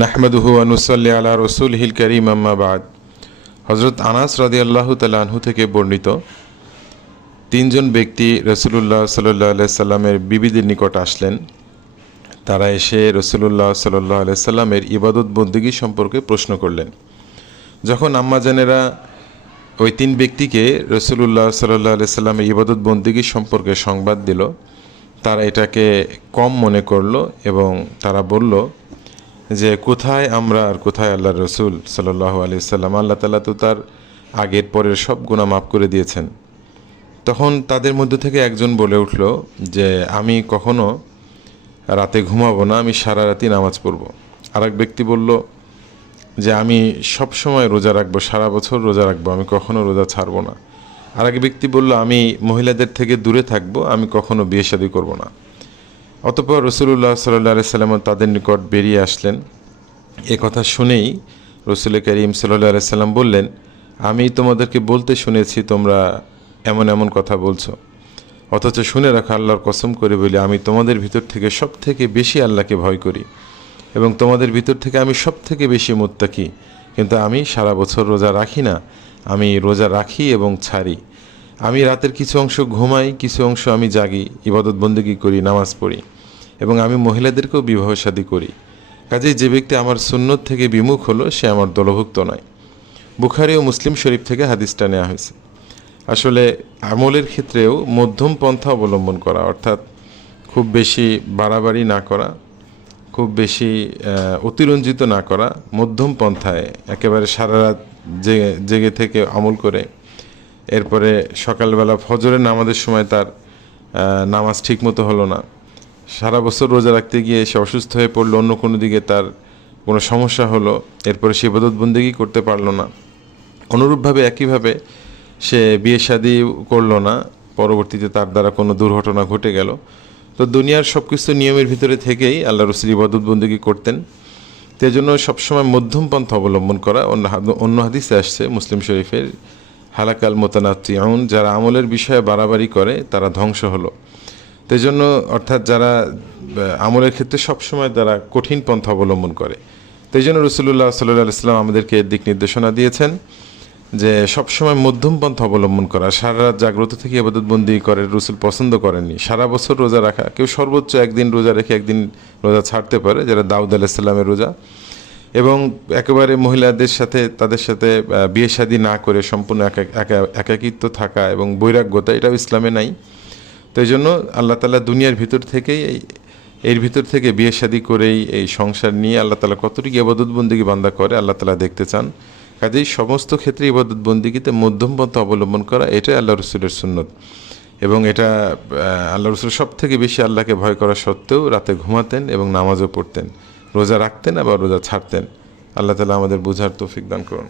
নাহমদুহু আনুসল্লি আলা রসুল হিল করিম আম্মাবাদ হজরত আনাস রাদি আল্লাহ তালাহু থেকে বর্ণিত, তিনজন ব্যক্তি রসুলুল্লাহ সাল্লাহ সাল্লামের বিবিদের নিকট আসলেন। তারা এসে রসুলুল্লাহ সাল্লাহ সাল্লামের ইবাদত বন্দিগি সম্পর্কে প্রশ্ন করলেন। যখন আম্মাজানেরা ওই তিন ব্যক্তিকে রসুলুল্লাহ সাল্লাহ সাল্লামের ইবাদত বন্দিগি সম্পর্কে সংবাদ দিল, তারা এটাকে কম মনে করল এবং তারা বলল যে কোথায় আমরা আর কোথায় আল্লাহ রসুল সাল্লাহ আলি সাল্লাম, আল্লাহ তালা তো তার আগের পরের সব গুণা মাফ করে দিয়েছেন। তখন তাদের মধ্যে থেকে একজন বলে উঠল যে, আমি কখনো রাতে ঘুমাবো না, আমি সারা রাতি নামাজ পড়ব। আর এক ব্যক্তি বলল যে, আমি সব সময় রোজা রাখব, সারা বছর রোজা রাখব, আমি কখনো রোজা ছাড়বো না। আর এক ব্যক্তি বলল, আমি মহিলাদের থেকে দূরে থাকব, আমি কখনো বিয়ে শাদী করব না। অতপর রসুল্লাহ সাল্লাহ সাল্লাম তাদের নিকট বেরিয়ে আসলেন। এ কথা শুনেই রসুল করিম সাল্লাহ সাল্লাম বললেন, আমি তোমাদেরকে বলতে শুনেছি, তোমরা এমন এমন কথা বলছো। অথচ শুনে রাখা, আল্লাহর কসম করে বলি, আমি তোমাদের ভিতর থেকে সব থেকে বেশি আল্লাহকে ভয় করি এবং তোমাদের ভিতর থেকে আমি সব থেকে বেশি মোত্তাকি। কিন্তু আমি সারা বছর রোজা রাখি না, আমি রোজা রাখি এবং ছাড়ি। আমি রাতের কিছু অংশ ঘুমাই, কিছু অংশ আমি জাগি, ইবাদত বন্দুকি করি, নামাজ পড়ি, এবং আমি মহিলাদেরকেও বিবাহ শাদী করি। কাজেই যে ব্যক্তি আমার সুন্নত থেকে বিমুখ হলো, সে আমার দলভুক্ত নয়। বুখারি ও মুসলিম শরীফ থেকে হাদিসটা নেওয়া হয়েছে। আসলে আমলের ক্ষেত্রেও মধ্যম পন্থা অবলম্বন করা, অর্থাৎ খুব বেশি বাড়াবাড়ি না করা, খুব বেশি অতিরঞ্জিত না করা, মধ্যম পন্থায় একেবারে সারা রাত জেগে জেগে থেকে আমল করে এরপরে সকালবেলা ফজরের নামাজের সময় তার নামাজ ঠিকমতো হলো না। সারা বছর রোজা রাখতে গিয়ে সে অসুস্থ হয়ে পড়ল, অন্য কোনো দিকে তার কোনো সমস্যা হলো, এরপরে সে ইবাদত বন্দেগি করতে পারল না। অনুরূপভাবে একইভাবে সে বিয়ে শাদি করল না, পরবর্তীতে তার দ্বারা কোনো দুর্ঘটনা ঘটে গেল। তো দুনিয়ার সব কিছু নিয়মের ভিতরে থেকেই আল্লাহ রসুল ইবাদত বন্দেগি করতেন। তো জন্য সবসময় মধ্যম পন্থা অবলম্বন করা, অন্য অন্য হাদিসে আসছে, মুসলিম শরীফের হালাকাল মোতানাত্রিয়ন যারা আমলের বিষয়ে বাড়াবাড়ি করে, তারা ধ্বংস হলো। তো জন্য অর্থাৎ যারা আমলের ক্ষেত্রে সবসময় তারা কঠিন পন্থা অবলম্বন করে। তো জন্য রসুল্লাহ সাল্লাহ সাল্লাম আমাদেরকে দিক নির্দেশনা দিয়েছেন যে, সবসময় মধ্যম পন্থা অবলম্বন করা। সারা রাত জাগ্রত থেকে আবাদতবন্দি করে, রসুল পছন্দ করেননি। সারা বছর রোজা রাখা। কেউ সর্বোচ্চ একদিন রোজা রেখে একদিন রোজা ছাড়তে পারে যারা দাউদ আলাহিসাল্লামের রোজা। এবং একেবারে মহিলাদের সাথে, তাদের সাথে বিয়ে শাদী না করে সম্পূর্ণ একাকিত্ব থাকা এবং বৈরাগ্যতা এটাও ইসলামে নাই। তো এই জন্য আল্লাহ তালা দুনিয়ার ভিতর থেকেই এর ভিতর থেকে বিয়ে শাদী করেই এই সংসার নিয়ে আল্লাহ তালা কতটুকু ইবাদতবন্দিকে বান্দা করে আল্লাহ তালা দেখতে চান। কাজেই সমস্ত ক্ষেত্রে ইবাদতবন্দিগিতে মধ্যম পন্থা অবলম্বন করা এটাই আল্লাহ রসুলের সুন্নত। এবং এটা আল্লাহ রসুল সব থেকে বেশি আল্লাহকে ভয় করা সত্ত্বেও রাতে ঘুমাতেন এবং নামাজও পড়তেন। রোজা রাখতেন আবার রোজা ছাড়তেন। আল্লাহ তালা আমাদের বোঝার তৌফিক দান করুন।